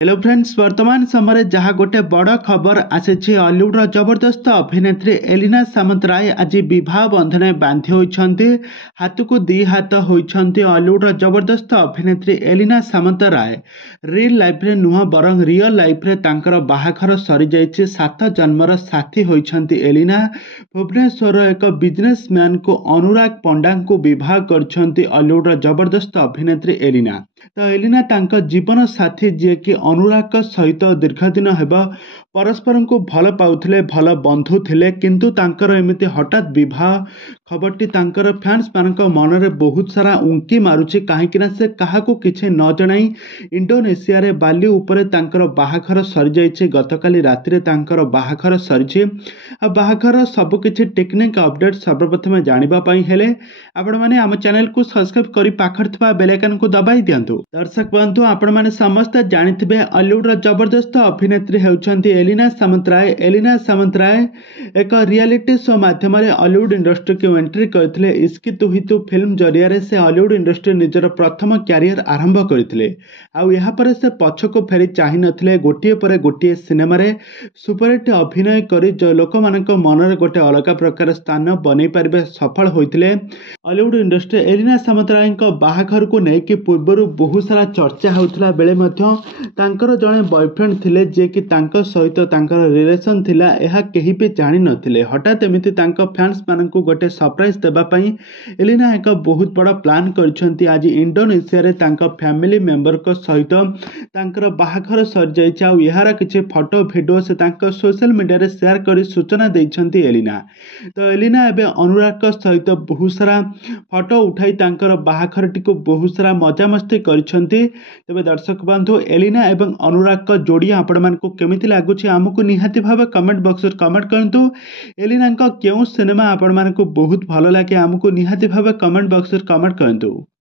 Hello friends, वर्तमान समय जहाँ गोटे बड़ खबर आसी हॉलीवुड जबरदस्त अभिनेत्री एलिना सामंतराय आज विवाह बंधन बांधि होती। हाथ को दी हाथ होती हॉलीवुड जबरदस्त अभिनेत्री एलिना सामंतराय। रियल लाइफ रे नुह बरं रियल लाइफ रे तांकर बाहाघर सरी जाइए। 7 जन्मर साथी होती एलिना। भुवनेश्वर एक बिजनेसमैन को अनुराग पंडा को विवाह करछंती हॉलीवुड जबरदस्त अभिनेत्री एलिना। तो एलिना तांका जीवन साथी जी कि अनुराग सहित दीर्घ दिन हेब परस्पर को भल पाउथिले, भल बंधु थिले, किंतु तांकर एमिति हठात विवाह खबरटी तांकर फैंस मानक मनरे बहुत सारा उंकी मारुछि। काहेकि से काहाकू किछि न जणाई इंडोनेशिया रे बाली उपरे तांकर बाहाघर सरी जाइछि। गतकाली रातिरे तांकर बाहाघर सरिछि। आ बाहाघर सब किछि टेक्निक अपडेट सर्वप्रथम जानिबा पई हेले आपण माने हम चैनल को सब्सक्राइब करी पाखर थवा बेल आइकन को दबाई दियंतु। दर्शक बंधु, आपण माने समस्त जानिथिबे हॉलीवुड जबरदस्त अभिनेत्री हेउछंती एलिना सामंतराय। एलिना सामंतराय एक रियलिटी शो माध्यम हॉलीवुड इंडस्ट्री को एंट्री करथिले। इश्की तू ही तू फिल्म जरिया से हॉलीवुड इंडस्ट्री निजर प्रथम कैरियर आरंभ करथिले। आउ यहाँ पर से पछको फेरी चाहि नथिले। गोटिए पर गोटिए सिनेमा रे सुपरहिट अभिनय करी जो लोक मानक मनरे गोटे अलग प्रकार स्थान बनै पारिबे सफल होइथिले। हॉलीवुड इंडस्ट्री एलिना सामंतराय बाहाघर को लेकिन पूर्वर बहुत सारा चर्चा होता बेले तांकर जड़े बॉयफ्रेंड थिले जे कि तांकर सहित तांकर रिलेशन थिला यह कहीं भी जानी नथिले। हठात एमिति तांकर फैंस मानक गोटे सरप्राइज देबा पई एलिना एक बहुत बड़ा प्लान करछंती। आज इंडोनेशिया रे तांकर फैमिली मेंबर को सहित तांकर बाहाघर सर जाइछ। आ यार किछि फोटो वीडियो से तांकर सोशल मीडिया रे शेयर करी सूचना दैछंती एलिना। तो एलिना एबे अनुराग को सहित बहुत सारा फोटो उठाई तांकर बाहाघरटी को बहुत सारा मजा मस्ती करछंती। तबे दर्शक बंधु, एलिना एवं अनुराग का जोड़ी आपण मान को केमिति लागुछि हमको निहाती भाव कमेंट बॉक्स रे कमेंट करंतु। एलिना का केउ सिनेमा आपण मान को बहुत भलो लागे हमको निहाती भाव कमेंट बॉक्स रे कमेंट करंतु।